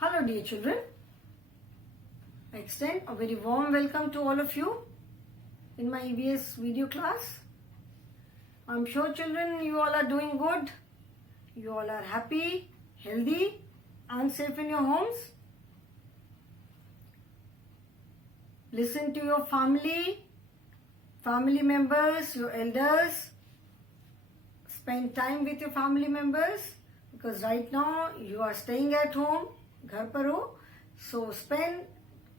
Hello dear children, I extend a very warm welcome to all of you in my EVS video class. I'm sure children you all are doing good, you all are happy, healthy and safe in your homes. Listen to your family members, your elders. Spend time with your family members because right now you are staying at home. घर पर हो, so spend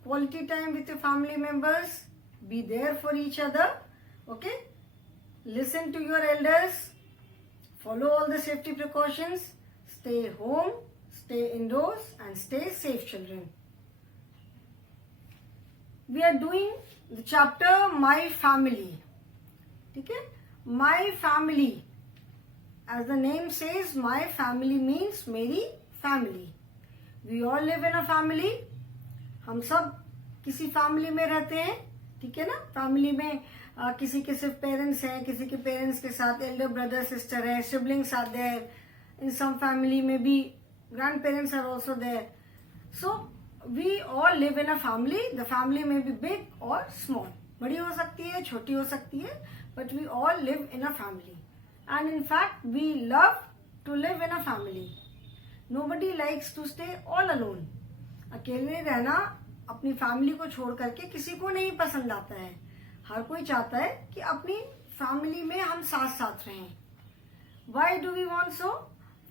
quality time with your family members. Be there for each other. Okay, listen to your elders. Follow all the safety precautions. Stay home, stay indoors, and stay safe, children. We are doing the chapter My Family. ठीक है, My Family. As the name says, My Family means मेरी family. We all live in a family. हम सब किसी family में रहते हैं, ठीक है ना. फैमिली में किसी के सिर्फ पेरेंट्स हैं, किसी के पेरेंट्स के साथ एल्डर ब्रदर सिस्टर है, siblings are there. In some family में भी grand parents are also there. So we all live in a family. The family में बी बिग और स्मॉल, बड़ी हो सकती है, छोटी हो सकती है, but we all live in a family. And in fact we love to live in a family. Nobody likes to stay all alone. अकेले रहना अपनी फैमिली को छोड़ करके किसी को नहीं पसंद आता है. हर कोई चाहता है कि अपनी फैमिली में हम साथ साथ रहें. Why do we want so?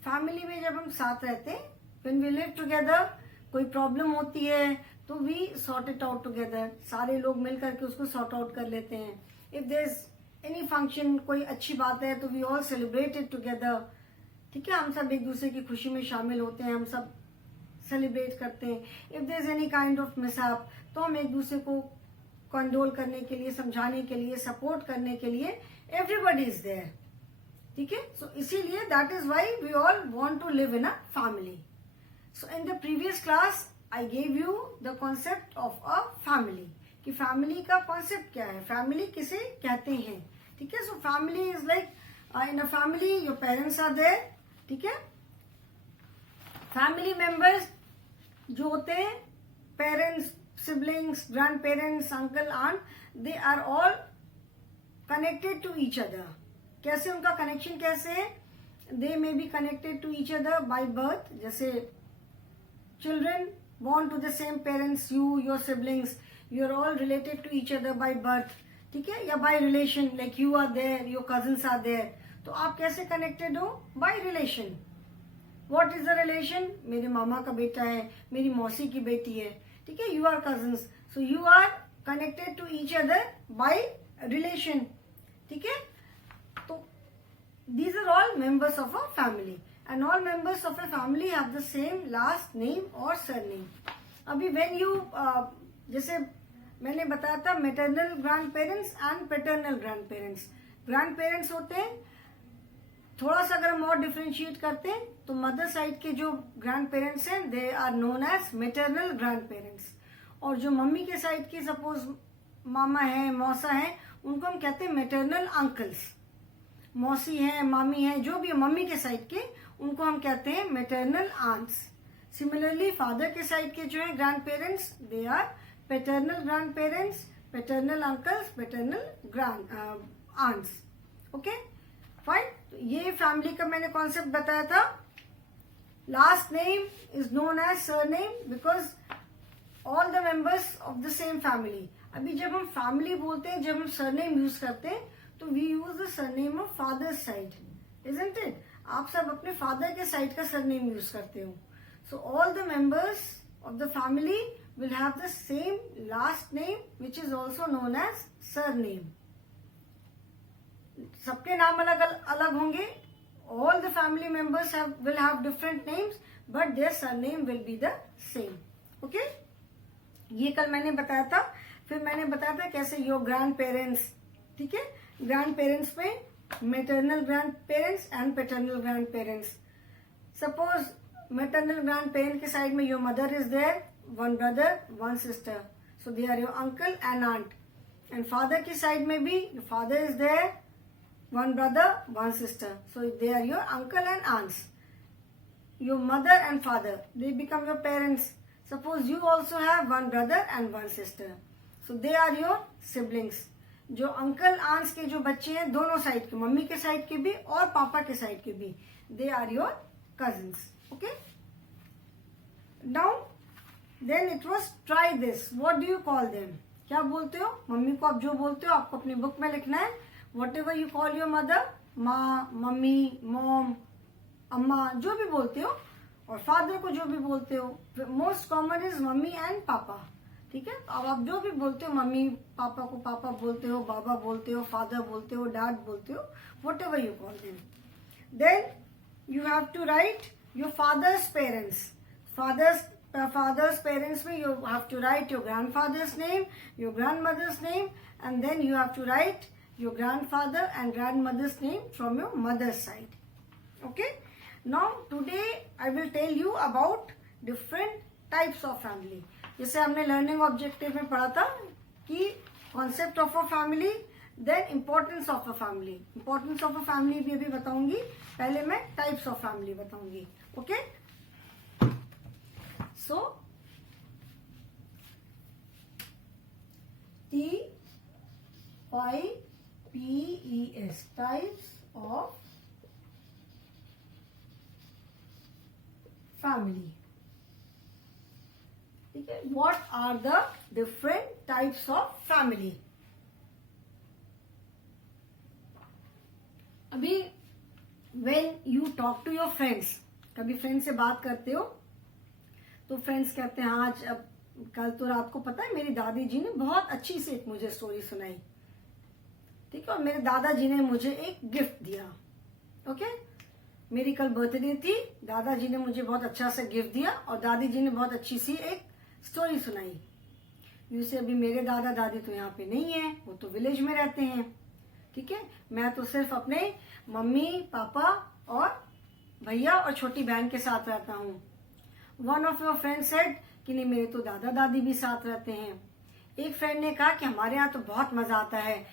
Family में जब हम साथ रहते हैं, when we live together, कोई प्रॉब्लम होती है तो we sort it out together. सारे लोग मिल करके उसको sort out कर लेते हैं. If there's any function, कोई अच्छी बात है तो we all celebrate it together. ठीक है, हम सब एक दूसरे की खुशी में शामिल होते हैं, हम सब सेलिब्रेट करते हैं. If there is any kind of mishap तो हम एक दूसरे को कंडोल करने के लिए, समझाने के लिए, सपोर्ट करने के लिए एवरीबॉडी इज देयर. ठीक है, सो इसीलिए that is why we all want to live in a family. So in the previous class I gave you the concept of a family, कि फैमिली का कॉन्सेप्ट क्या है, फैमिली किसे कहते हैं. ठीक है, so family is like in a family your parents are there. ठीक है, फैमिली मेंबर्स जो होते हैं, parents, siblings, grand parents, uncle, aunt, they are all connected to each other. कैसे उनका कनेक्शन कैसे है? They may be connected to each other by birth. जैसे children born to the same parents, your siblings, you are all related to each other by birth. ठीक है, या by relation, like you are there, your cousins are there. तो आप कैसे connected हो? By relation. What is the relation? मेरे मामा का बेटा है, मेरी मौसी की बेटी है. ठीक है, you are cousins, so you are connected to each other by relation. ठीक है, तो these are all members of a family and all members of a family have the same last name और सरनेम. अभी when you जैसे मैंने बताया था, maternal grand parents and paternal grand parents. Grand parents होते हैं, थोड़ा सा अगर हम और डिफ्रेंशिएट करते हैं तो मदर साइड के जो ग्रैंड पेरेंट्स हैं they are known as maternal grand parents. और जो मम्मी के साइड के सपोज मामा है, मौसा है, उनको हम कहते हैं मैटरनल अंकल्स. मौसी है, मामी है, जो भी मम्मी के साइड के, उनको हम कहते हैं मैटरनल आंट्स. सिमिलरली फादर के साइड के जो है grand parents, they are paternal grand parents, paternal uncles, paternal grand aunts. Okay fine. ये फैमिली का मैंने कॉन्सेप्ट बताया था. Last name is known as surname because all the members of the same family. अभी जब हम फैमिली बोलते हैं, जब हम सरनेम यूज करते हैं तो we use the surname of father side, isn't it? आप सब अपने फादर के साइड का सरनेम यूज करते हो. So all the members of the family will have the same last name which is also known as surname. सबके नाम अलग अलग होंगे. All the family members will have different names but their surname will be the same. Okay, ये कल मैंने बताया था. फिर मैंने बताया था कैसे योर ग्रैंड पेरेंट्स. ठीक है, ग्रैंड पेरेंट्स में maternal grand parents and paternal grand parents. Suppose maternal grand parent के साइड में your mother is there, one brother, one sister, so they are your uncle and aunt. And father की side में भी your father is there, one brother, one sister. So they are your uncle and aunts. your mother and father, they become your parents. Suppose you also have one brother and one sister, so they are your siblings. जो uncle ants के जो बच्चे हैं दोनों side के, mummy के side के भी और पापा के साइड के भी, they are your cousins. Okay, now then it was try this. What do you call them? क्या बोलते हो? मम्मी को आप जो बोलते हो आपको अपनी बुक में लिखना है. Whatever you call your mother, माँ, मम्मी, मॉम, अम्मा, जो भी बोलते हो, और फादर को जो भी बोलते हो. Most common is mummy and पापा. ठीक है, अब आप जो भी बोलते हो, मम्मी पापा को पापा बोलते हो, बाबा बोलते हो, फादर बोलते हो, डैड बोलते हो, whatever you call them. Then you have to write your father's parents. Father's parents में you have to write your grandfather's name, your grandmother's name, and then you have to write your grandfather and grandmother's name from your mother's side. Okay, now today I will tell you about different types of family. जैसे हमने learning objective में पढ़ा था कि concept of a family, then importance of a family. Importance of a family भी अभी बताऊंगी, पहले मैं टाइप्स ऑफ फैमिली बताऊंगी. Okay, so TYPES, types of family. ठीक है, what are the different types of family? अभी when you talk to your friends, कभी फ्रेंड से बात करते हो तो फ्रेंड्स कहते हैं आज अब कल तो रात को पता है मेरी दादी जी ने बहुत अच्छी से एक मुझे स्टोरी सुनाई. ठीक है, और मेरे दादाजी ने मुझे एक गिफ्ट दिया. ओके, मेरी कल बर्थडे थी, दादाजी ने मुझे बहुत अच्छा सा गिफ्ट दिया और दादी जी ने बहुत अच्छी सी एक स्टोरी सुनाई. यूँ से अभी मेरे दादा दादी तो यहाँ पे नहीं है, वो तो विलेज में रहते हैं. ठीक है, मैं तो सिर्फ अपने मम्मी पापा और भैया और छोटी बहन के साथ रहता हूँ. One of your friend said कि नहीं मेरे तो दादा दादी भी साथ रहते हैं. एक फ्रेंड ने कहा कि हमारे यहाँ तो बहुत मजा आता है,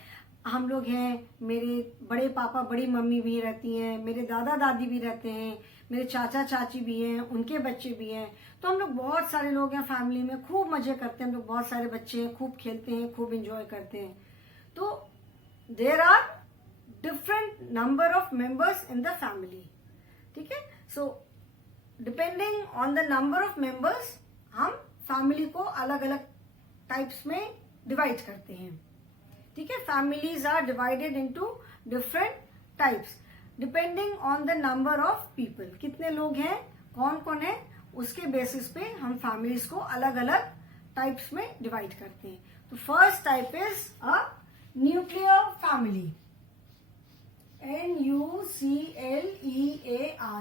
हम लोग हैं, मेरे बड़े पापा बड़ी मम्मी भी रहती हैं, मेरे दादा दादी भी रहते हैं, मेरे चाचा चाची भी हैं, उनके बच्चे भी हैं, तो हम लोग बहुत सारे लोग हैं फैमिली में, खूब मजे करते हैं. हम लोग बहुत सारे बच्चे हैं, खूब खेलते हैं, खूब एंजॉय करते हैं. तो there are different number of members in the family. ठीक है, so depending on the number of members हम फैमिली को अलग अलग टाइप्स में डिवाइड करते हैं. ठीक है, families are divided into different types depending on the number of people. कितने लोग हैं, कौन कौन है, उसके बेसिस पे हम फैमिलीज को अलग अलग टाइप्स में डिवाइड करते हैं. तो first type is a nuclear family. NUCLEAR,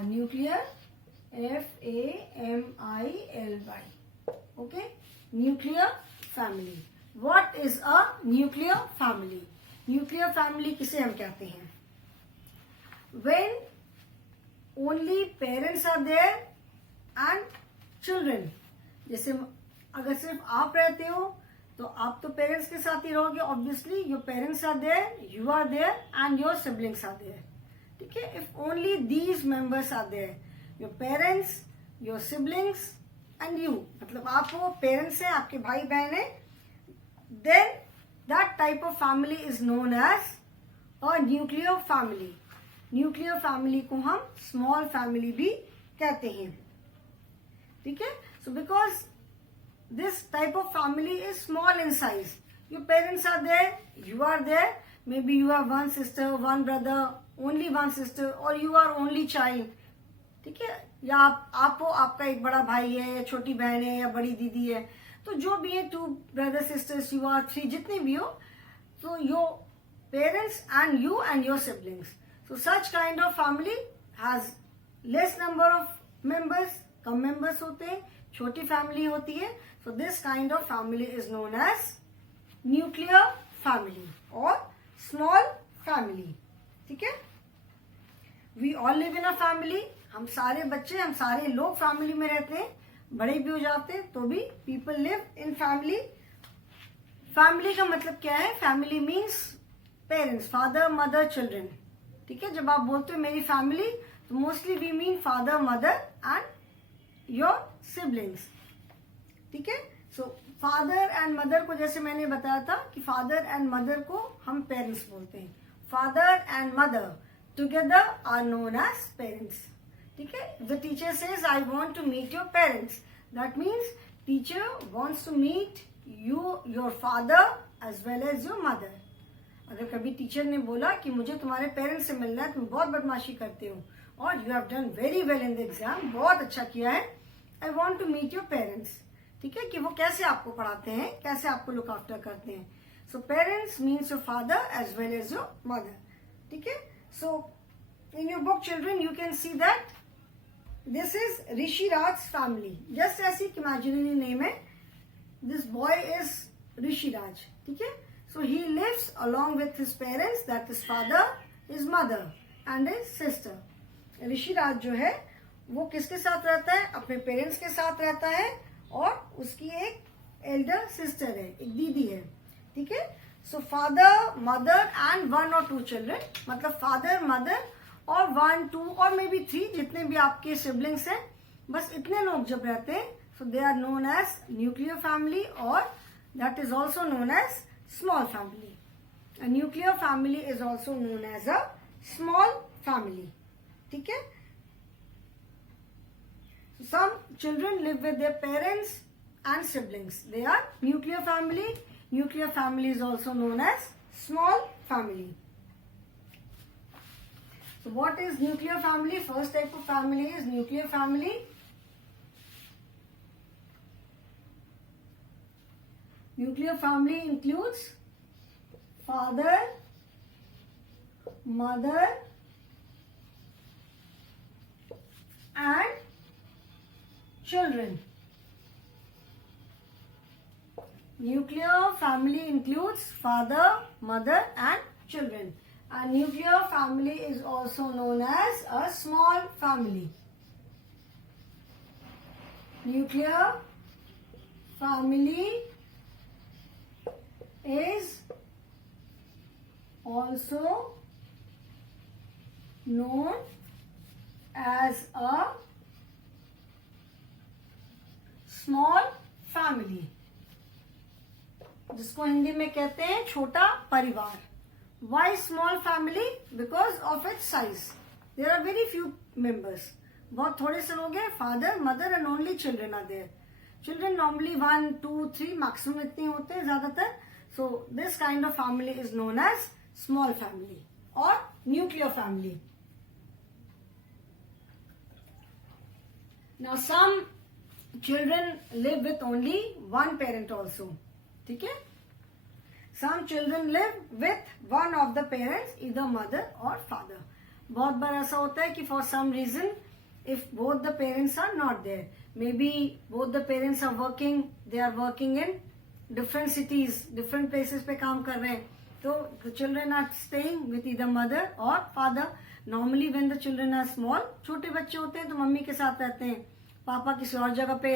nuclear, FAMILY. Okay, nuclear family. What is a nuclear family? Nuclear family किसे हम कहते हैं? When only parents are there and children. जैसे अगर सिर्फ आप रहते हो तो आप तो पेरेंट्स के साथ ही रहोगे. Obviously your parents are there, you are there and your siblings are there. ठीक है, if only these members are there, your parents, your siblings and you, मतलब आप वो पेरेंट्स हैं, आपके भाई बहन है, then that type of family is known as a nuclear family. Nuclear family को हम small family भी कहते हैं. ठीक है, so because this type of family is small in size, your parents are there, you are there, maybe you have one sister, one brother, only one sister, or you are only child. ठीक है, या आप हो, आपका एक बड़ा भाई है या छोटी बहन है या बड़ी दीदी है, तो जो भी है, 2 ब्रदर सिस्टर्स, यू आर 3, जितने भी हो, तो your parents and you and your siblings. So such kind of family has less number of members, कम मेंबर्स होते हैं, छोटी फैमिली होती है. So this kind of family is known as nuclear family और स्मॉल फैमिली. ठीक है, we all live in a family. हम सारे बच्चे, हम सारे लोग फैमिली में रहते हैं, बड़े भी हो जाते हैं तो भी people live in family. Family का मतलब क्या है? Family means parents, father mother children. ठीक है, जब आप बोलते हो मेरी फैमिली तो mostly we mean father mother and your siblings. ठीक है. सो फादर एंड मदर को जैसे मैंने बताया था कि फादर एंड मदर को हम पेरेंट्स बोलते हैं. Father and mother together are known as parents. ठीक है. The teacher says I want to meet your parents, that means teacher wants to meet you your father as well as your mother. अगर कभी teacher ने बोला कि मुझे तुम्हारे parents से मिलना है, तुम बहुत बदमाशी करते हो और you have done very well in the exam, बहुत अच्छा किया है, I want to meet your parents. ठीक है. कि वो कैसे आपको पढ़ाते हैं, कैसे आपको लुक आफ्टर करते हैं. So parents means your father as well as your mother. ठीक है. So in your book children you can see that this is Rishi Raj family. Just ऐसी इमेजिनरी नेम है. This boy is Rishi Raj. ठीक है. So he lives along with his parents, that is father, his mother and his sister. Rishiraj जो है वो किसके साथ रहता है? अपने पेरेंट्स के साथ रहता है और उसकी एक एल्डर सिस्टर है, एक दीदी है. ठीक है. So father mother and 1 or 2 children, मतलब फादर मदर और 1 2 और मे बी 3 जितने भी आपके सिबलिंग्स हैं, बस इतने लोग जब रहते हैं, so they are known as nuclear family और that is also known as small family. A nuclear family is also known as a small family. ठीक है. Some children live with their parents and siblings. They are nuclear family. Nuclear family is also known as small family. So what is nuclear family? First type of family is nuclear family. Nuclear family includes father, mother and children. Nuclear family includes father, mother and children. And nuclear family is also known as a small family. Nuclear family is also known as a small family, जिसको हिंदी में कहते हैं छोटा परिवार. Why small family? Because of its size. There are very few members. बहुत थोड़े से लोग हैं. Father, mother and only children are there. Children normally 1 2 3 maximum इतने होते हैं ज्यादातर. So this kind of family is known as small family or nuclear family. Now some children live with only one parent also. ठीक है. Some children live with one of the parents, either mother or father. बहुत बार ऐसा होता है कि for some reason if both the parents are not there, maybe both the parents are working, they are working in different cities, different places पे काम कर रहे हैं, तो the children are staying with either mother or father. Normally when the children are small, छोटे बच्चे होते हैं तो मम्मी के साथ रहते हैं, पापा किसी और जगह पे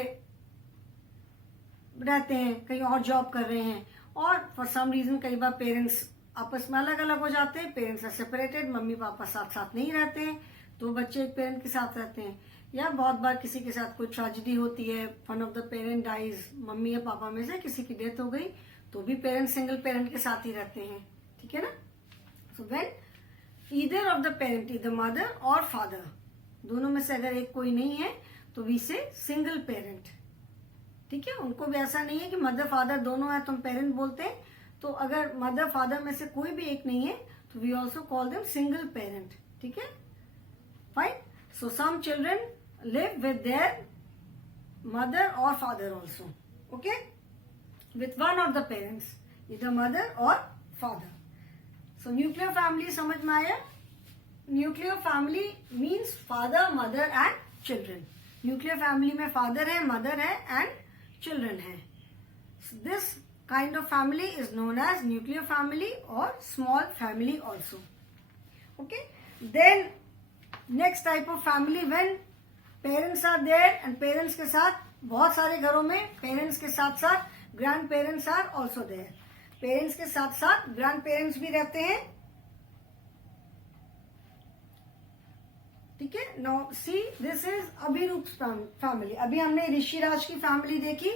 रहते हैं, कहीं और जॉब कर रहे हैं, और फॉर सम रीजन कई बार पेरेंट्स आपस में अलग अलग हो जाते हैं, parents are separated, mummy papa साथ साथ नहीं रहते हैं, तो बच्चे एक पेरेंट के साथ रहते हैं. या बहुत बार किसी के साथ कोई ट्रेजेडी होती है, one of the parent dies, मम्मी या पापा में से किसी की डेथ हो गई, तो भी पेरेंट्स सिंगल पेरेंट के साथ ही रहते हैं. ठीक है ना. So when either of the parent, either mother और फादर, दोनों में से अगर एक कोई नहीं है तो वी से सिंगल पेरेंट. ठीक है. उनको भी ऐसा नहीं है कि मदर फादर दोनों है तो हम पेरेंट बोलते हैं, तो अगर मदर फादर में से कोई भी एक नहीं है तो we also call them single parent. ठीक है. Fine. So some children live with their mother or father also. Okay. With one of the parents, either mother or father. So nuclear family समझ में आया. Nuclear family means father, mother and children. Nuclear family में father है, mother है and children है. So this kind of family is known as nuclear family or small family also. Okay. Then next type of family when parents are there and parents के साथ बहुत सारे घरों में पेरेंट्स के साथ साथ grand parents are also there. Parents के साथ साथ ग्रैंड पेरेंट्स भी रहते हैं. ठीक है. Now see this is Abhirup family. अभी हमने ऋषिराज की फैमिली देखी.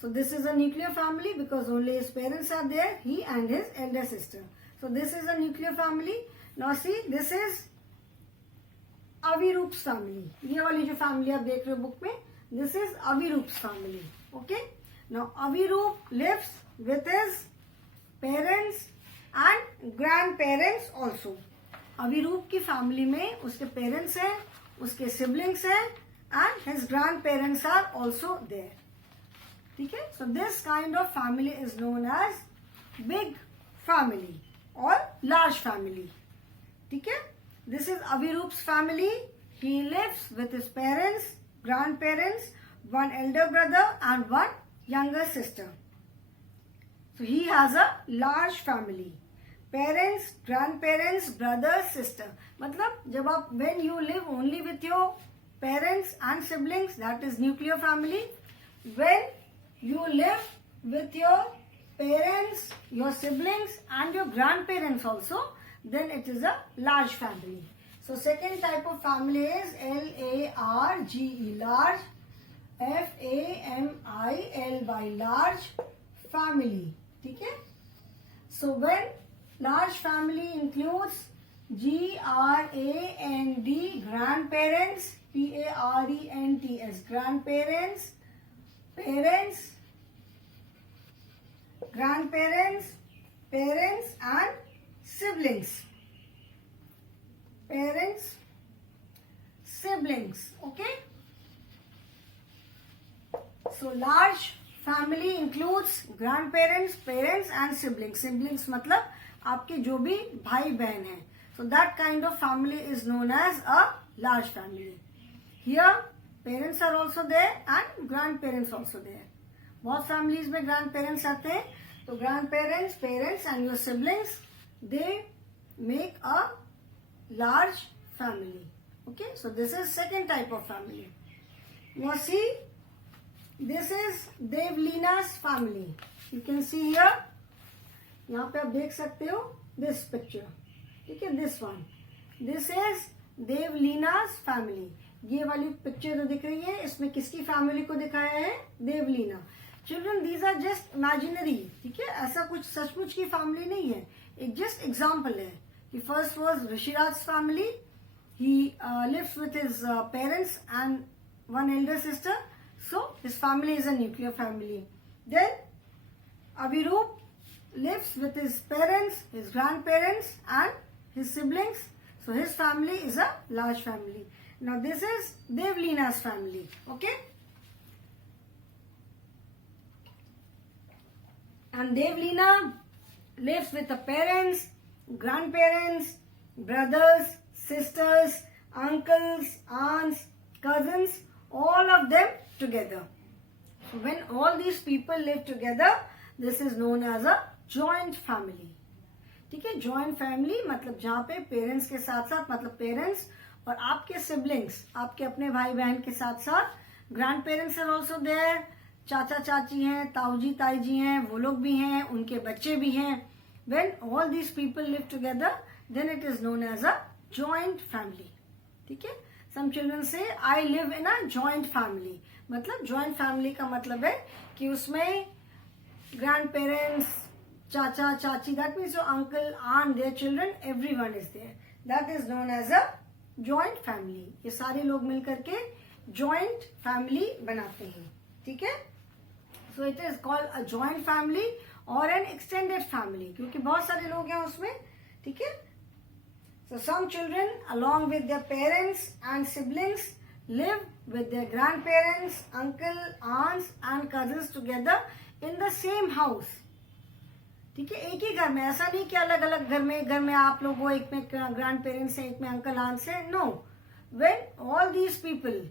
So this is a nuclear family because only his parents are there, he and his elder sister. So this is a nuclear family. Now see, this is Aviroop's family. ये वाली जो family आप देख रहे हो book में, this is Aviroop's family. Okay? Now Aviroop lives with his parents and grandparents also. Aviroop की family में उसके parents हैं, उसके siblings हैं, and his grandparents are also there. ठीक है. So this kind of family is known as big family or large family. ठीक है. This is Aviroop's family. He lives with his parents, grandparents, one elder brother and one younger sister. So he has a large family. Parents, grandparents, brother, sister. मतलब जब आप when you live only with your parents and siblings, that is nuclear family. When you live with your parents, your siblings and your grandparents also, then it is a large family. So second type of family is L-A-R-G-E, large, F-A-M-I-L-Y, large family. ठीक है. So when large family includes G-R-A-N-D, grandparents, P-A-R-E-N-T-S, grandparents, parents, grandparents, parents and siblings. Parents, siblings. Okay? So large family includes grandparents, parents and siblings. Siblings मतलब आपके जो भी भाई बहन हैं. So that kind of family is known as a large family. Here parents are also there and grandparents also there. बहुत families में grandparents आते हैं. तो grandparents, parents and your siblings, they make a large family. Okay, so this is second type of family. Now see, this is Devlina's family. You can see here. यहाँ पे आप देख सकते हो this picture. ठीक है, this one. This is Devlina's family. ये वाली पिक्चर जो दिख रही है इसमें किसकी फैमिली को दिखाया है? Devlina. Children, these are just imaginary. ठीक है, ऐसा कुछ सचमुच की फैमिली नहीं है, एक जस्ट एग्जाम्पल है. कि first was Rishiraj family. He lives with his parents and one elder sister. So his family is a nuclear family. Then Abhirup lives with his parents, his grandparents and his siblings. So his family is a large family. Now this is Devlina's family. Okay? And Devlina lives with her parents, grandparents, brothers, sisters, uncles, aunts, cousins, all of them together. So when all these people live together, this is known as a joint family. ठीक है, joint family मतलब जहाँ पे parents के साथ साथ मतलब parents और आपके सिबलिंग्स, आपके अपने भाई बहन के साथ साथ grand parents are also there. चाचा चाची हैं, ताऊजी ताई जी हैं, वो लोग भी हैं, उनके बच्चे भी हैं. When all these people live together then it is known as a joint family. ठीक है. Some children say I live in a joint family. मतलब जॉइंट फैमिली का मतलब है कि उसमें ग्रैंड पेरेंट्स, चाचा चाची, that means your uncle, aunt, their children, everyone is there. That is known as a joint family. ये सारे लोग मिलकर के joint family बनाते हैं. ठीक है. So it is called a joint family or an extended family क्योंकि बहुत सारे लोग हैं उसमें. ठीक है. So some children along with their parents and siblings live with their grandparents, uncle, aunts and cousins together in the same house. ठीक है, एक ही घर में. ऐसा नहीं कि अलग अलग घर में आप लोग हो, एक में ग्रैंड पेरेंट्स हैं, एक में अंकल आंट्स हैं. No, when all these people,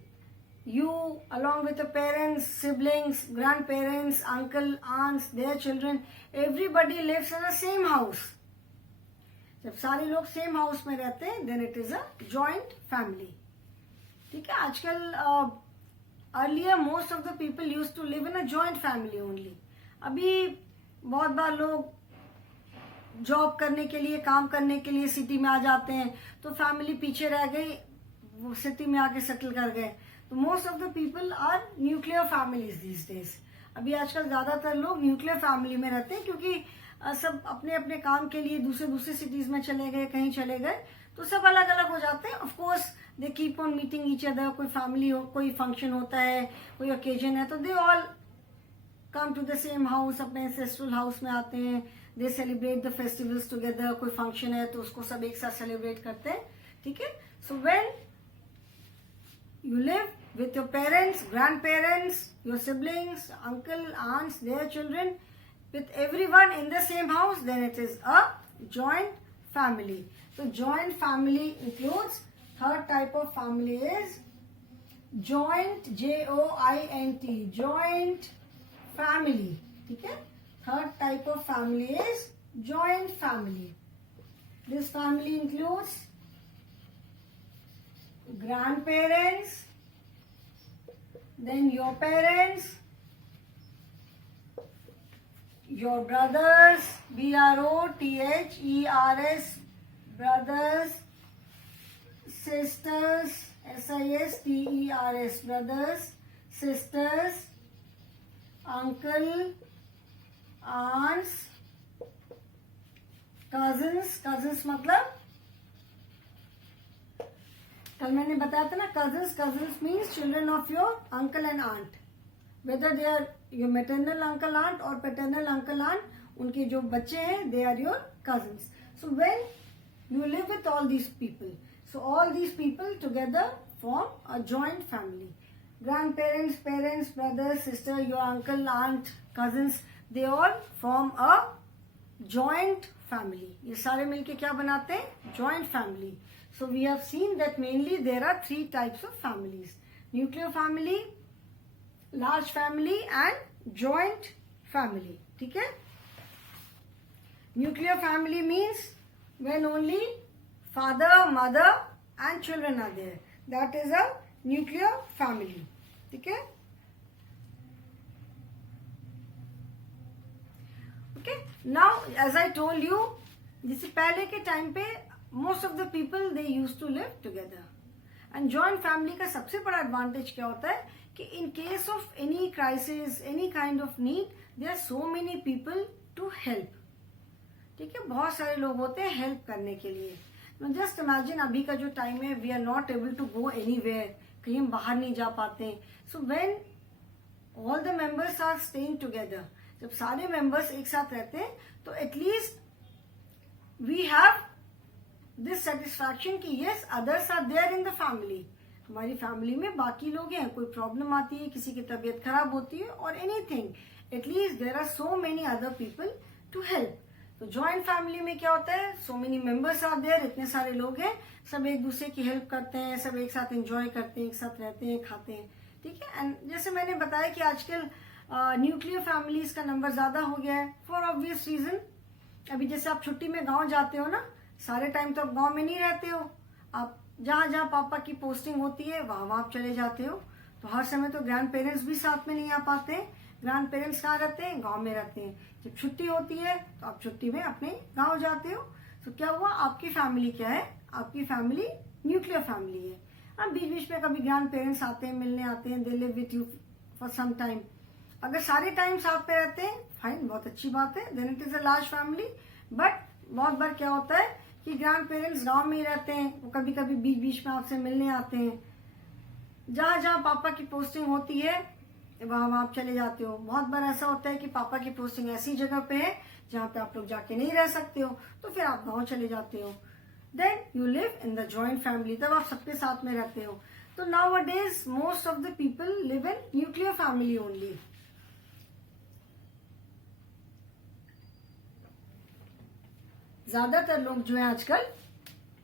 you along with your parents, siblings, grandparents, uncle, aunts, their children, everybody lives in the same house. जब सारे लोग सेम हाउस में रहते हैं then it is a joint family. ठीक है. आजकल earlier most of the people used to live in a joint family only. अभी बहुत बार लोग जॉब करने के लिए, काम करने के लिए सिटी में आ जाते हैं तो फैमिली पीछे रह गई. वो सिटी में आके सेटल कर गए। तो most of the people are nuclear families these days. अभी आजकल ज्यादातर लोग न्यूक्लियर फैमिली में रहते हैं, क्योंकि सब अपने अपने काम के लिए दूसरे दूसरे सिटीज में चले गए, कहीं चले गए, तो सब अलग अलग हो जाते हैं। Of course they keep on meeting each other. कोई फैमिली हो, कोई फंक्शन होता है, कोई ओकेजन है, तो they all come to the same house, अपने एंसेस्ट्रल हाउस में आते हैं। They celebrate the festivals together. कोई फंक्शन है तो उसको सब एक साथ सेलिब्रेट करते हैं, ठीक है। So when you live with your parents, grandparents, your siblings, uncle, aunts, their children, with everyone in the same house, then it is a joint family. So joint family includes, third type of family is joint, Joint, joint family, ठीक है। Third type of family is joint family. This family includes grandparents, then your parents, your brothers, brothers, brothers, sisters, sisters, brothers, sisters, uncle, aunts, cousins, cousins मतलब कल मैंने बताया था ना, cousins, cousins means children of your uncle and aunt, whether they are your maternal uncle aunt or paternal uncle aunt, उनके जो बच्चे हैं they are your cousins. So when you live with all these people, so all these people together form a joint family. Grandparents, parents, brothers, sister, your uncle, aunt, cousins, they all form a joint family. ये सारे मिलके क्या बनाते हैं? Joint family. So we have seen that mainly there are three types of families: nuclear family, large family and joint family. ठीक है? Nuclear family means when only father, mother and children are there. That is a nuclear family. ठीक है? Okay. Now as I told you, जैसे पहले के time पे most of the people they used to live together. And joint family का सबसे बड़ा advantage क्या होता है कि in case of any crisis, any kind of need, there are so many people to help. ठीक है, बहुत सारे लोग होते हैं हेल्प करने के लिए. जस्ट इमेजिन अभी का जो टाइम है, we are not able to go anywhere, कहीं हम बाहर नहीं जा पाते. So when all the members are staying together, जब सारे मेंबर्स एक साथ रहते हैं तो at least we have this satisfaction कि yes others are there in the family. हमारी फैमिली में बाकी लोग हैं, कोई प्रॉब्लम आती है, किसी की तबीयत खराब होती है और anything, at least there are so many other people to help. तो जॉइंट फैमिली में क्या होता है, so many members are there, इतने सारे लोग हैं, सब एक दूसरे की हेल्प करते हैं, सब एक साथ एंजॉय करते हैं, एक साथ रहते हैं, खाते हैं. ठीक है. एंड जैसे मैंने बताया कि आजकल न्यूक्लियर फैमिलीज का नंबर ज्यादा हो गया है फॉर ऑब्वियस रीजन. अभी जैसे आप छुट्टी में गांव जाते हो ना, सारे टाइम तो आप गांव में नहीं रहते हो, आप जहां जहां पापा की पोस्टिंग होती है वहां आप चले जाते हो. तो हर समय तो ग्रैंड पेरेंट्स भी साथ में नहीं आ पाते हैं. ग्रैंड पेरेंट्स कहाँ रहते हैं, गांव में रहते हैं. जब छुट्टी होती है तो आप छुट्टी में अपने गांव जाते हो. तो क्या हुआ, आपकी फैमिली क्या है, आपकी फैमिली न्यूक्लियर फैमिली है. अब बीच बीच में कभी ग्रैंड पेरेंट्स आते हैं, मिलने आते हैं, they live with you for some time. अगर सारे टाइम साथ पे रहते हैं, फाइन, बहुत अच्छी बात है, then it is a large family. But बहुत बार क्या होता है कि ग्रैंड पेरेंट्स गांव में ही रहते हैं, वो कभी कभी बीच बीच में आपसे मिलने आते हैं. जहां जहां पापा की पोस्टिंग होती है वहां आप चले जाते हो. बहुत बार ऐसा होता है कि पापा की पोस्टिंग ऐसी जगह पे है जहां पे आप लोग जाके नहीं रह सकते हो, तो फिर आप गांव चले जाते हो. Then you live in the joint family, तब आप सबके साथ में रहते हो. तो nowadays most of the people live in nuclear family only. ज्यादातर लोग जो है आजकल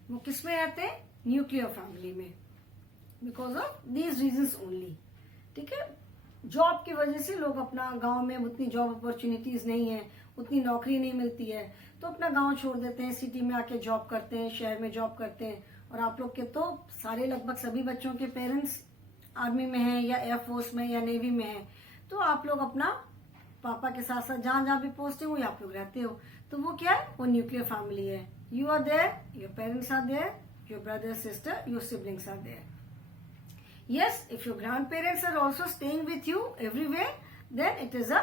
वो किस में रहते हैं, न्यूक्लियर फैमिली में, because of these reasons only. ठीक है. जॉब की वजह से लोग अपना गांव में उतनी जॉब अपॉर्चुनिटीज नहीं है, उतनी नौकरी नहीं मिलती है, तो अपना गांव छोड़ देते हैं, सिटी में आके जॉब करते हैं, शहर में जॉब करते हैं. और आप लोग के तो सारे लगभग सभी बच्चों के पेरेंट्स आर्मी में हैं या एयरफोर्स में या नेवी में हैं. तो आप लोग अपना पापा के साथ साथ जहां जहां भी पोस्टिंग हुई आप लोग रहते हो. तो वो क्या है, वो न्यूक्लियर फैमिली है. You are there, your parents are there, your brother, sister, your siblings are there. Yes, if your grandparents are also staying with you everywhere, then it is a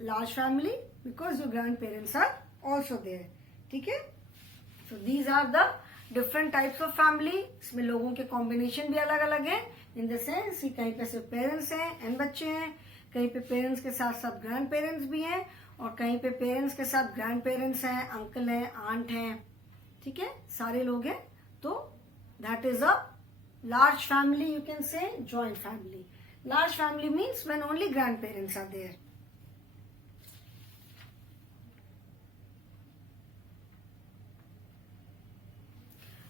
large family because your grandparents are also there. ठीक है? So these are the different types of family. इसमें लोगों के combination भी अलग अलग है. In the sense कि कहीं पे सिर्फ parents हैं and बच्चे हैं, कहीं पे parents के साथ साथ grandparents भी हैं, और कहीं पे parents के साथ grandparents हैं, uncle हैं, aunt हैं. ठीक है, सारे लोग हैं. तो that is a large family, you can say joint family. Large family means when only grandparents are there.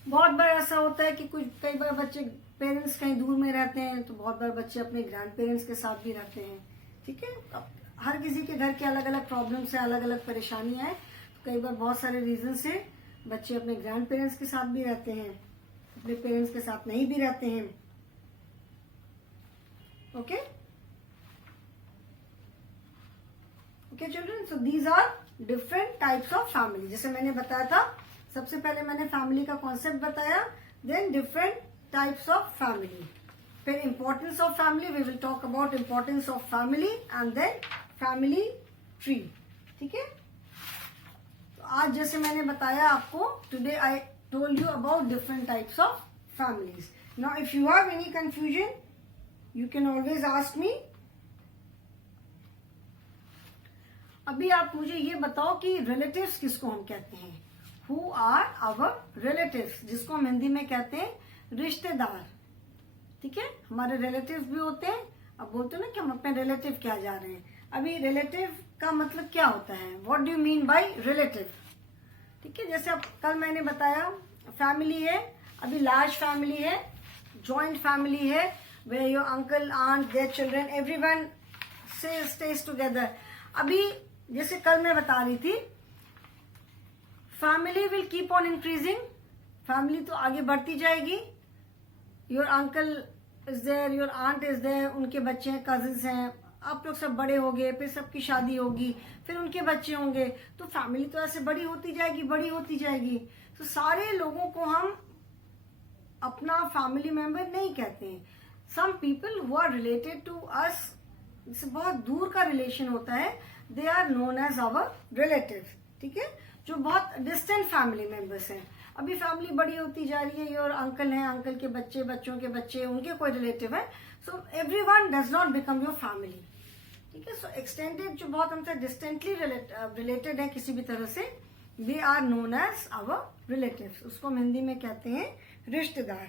बहुत बार ऐसा होता है कि कुछ कई बार बच्चे पेरेंट्स कहीं दूर में रहते हैं, तो बहुत बार बच्चे अपने ग्रैंड पेरेंट्स के साथ भी रहते हैं. ठीक है, अब हर किसी के घर के अलग अलग प्रॉब्लम्स है, अलग अलग परेशानियां हैं. तो कई बार बहुत सारे रीजन से बच्चे अपने ग्रैंड पेरेंट्स के साथ भी रहते हैं, अपने पेरेंट्स के साथ नहीं भी रहते हैं. Okay okay children, so these are different types of family. जैसे मैंने बताया था, सबसे पहले मैंने फैमिली का कॉन्सेप्ट बताया, then different types of family, फिर importance of family. We will talk about importance of family and then family tree. ठीक है, तो आज जैसे मैंने बताया आपको, today I told you about different types of families. Now if you have any confusion, you can always ask me. अभी आप मुझे ये बताओ कि relatives किसको हम कहते हैं. Who are our relatives, जिसको हम हिंदी में कहते हैं रिश्तेदार. ठीक है, हमारे रिलेटिव भी होते हैं. अब बोलते हैं ना कि हम अपने रिलेटिव क्या जा रहे हैं. अभी रिलेटिव का मतलब क्या होता है, what do you mean by relative. ठीक है, जैसे अब कल मैंने बताया फैमिली है, अभी लार्ज फैमिली है, जॉइंट फैमिली है, where your uncle, aunt, their children, everyone stays together. अभी जैसे कल मैं बता रही थी, family will keep on increasing. Family तो आगे बढ़ती जाएगी. Your uncle is there, your aunt is there, उनके बच्चे हैं, कजिन्स हैं, आप लोग सब बड़े हो गए, फिर सबकी शादी होगी, फिर उनके बच्चे होंगे, तो फैमिली तो ऐसे बड़ी होती जाएगी, बड़ी होती जाएगी. तो सारे लोगों को हम अपना फैमिली मेंबर नहीं कहते हैं. Some people who are related to us, जिससे बहुत दूर का रिलेशन होता है, they are known as our relative. ठीक है, जो बहुत डिस्टेंट फैमिली मेंबर्स हैं. अभी फैमिली बड़ी होती जा रही है, योर अंकल हैं, अंकल के बच्चे, बच्चों के बच्चे, उनके कोई रिलेटिव है. So everyone does not become your family. ठीक है, सो एक्सटेंडेड जो बहुत हमसे डिस्टेंटली रिलेटेड है किसी भी तरह से, they are known as our relatives. उसको हम हिंदी में कहते हैं रिश्तेदार.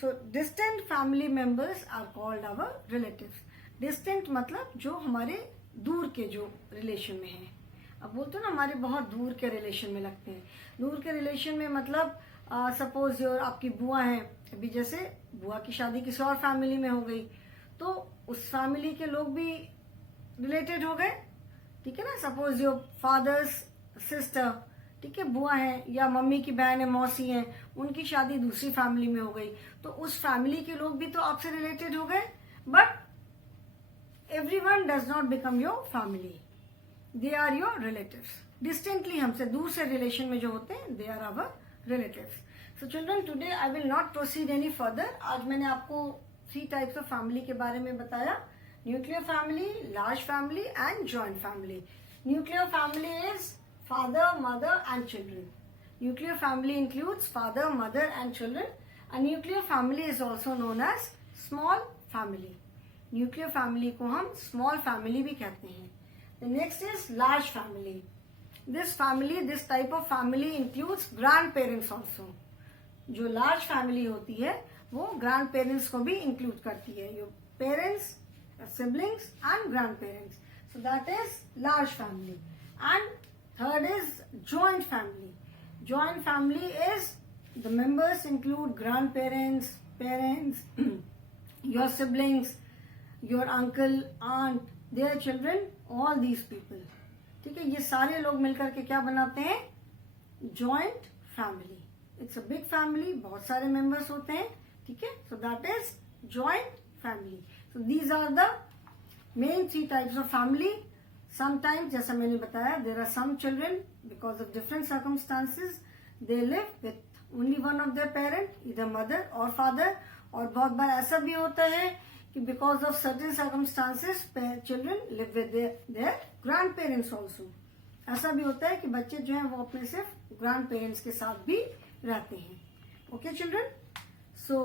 So distant family members are called our relatives. Distant मतलब जो हमारे दूर के जो रिलेशन में है. अब बोलते हो ना हमारे बहुत दूर के रिलेशन में लगते हैं. दूर के रिलेशन में मतलब सपोज योर आपकी बुआ है, अभी जैसे बुआ की शादी किसी और फैमिली में हो गई, तो उस फैमिली के लोग भी रिलेटेड हो गए. ठीक है ना, सपोज योर फादर्स सिस्टर, ठीक है, बुआ है, या मम्मी की बहन है, मौसी है, उनकी शादी दूसरी फैमिली में हो गई, तो उस फैमिली के लोग भी तो आपसे रिलेटेड हो गए. But everyone does not become your family, they are your relatives. Distantly हमसे दूर से रिलेशन में जो होते हैं, they are our relatives. So children, today I will not proceed any further. आज मैंने आपको 3 टाइप्स ऑफ फैमिली के बारे में बताया. Nuclear family, large family and joint family. Nuclear family is father, mother and children. Nuclear family includes father, mother and children. A nuclear family is also known as small family. Nuclear family को हम small family भी कहते हैं. The next is large family. This type of family includes grandparents also. जो large family होती है, वो grandparents को भी include करती है. Your parents, siblings and grandparents. So that is large family. And third is joint family. Joint family is the members include grandparents, parents, your siblings, your uncle, aunt, their children, all these people. ठीक है, ये सारे लोग मिलकर के क्या बनाते हैं, joint family. It's a big family, बहुत सारे members होते हैं. ठीक है, so that is joint family. So these are the main 3 types of family. Sometimes, जैसा मैंने बताया, there are some children because of different circumstances they live with only one of their parent, इधर mother और father. और बहुत बार ऐसा भी होता है कि because of certain circumstances children live with their grand parents also. ऐसा भी होता है कि बच्चे जो हैं वो अपने सिर्फ ग्रैंड पेरेंट्स के साथ भी रहते हैं. Okay children, so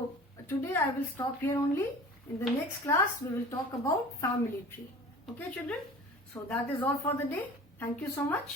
today I will stop here only. In the next class, we will talk about family tree. Okay, children? So that is all for the day. Thank you so much.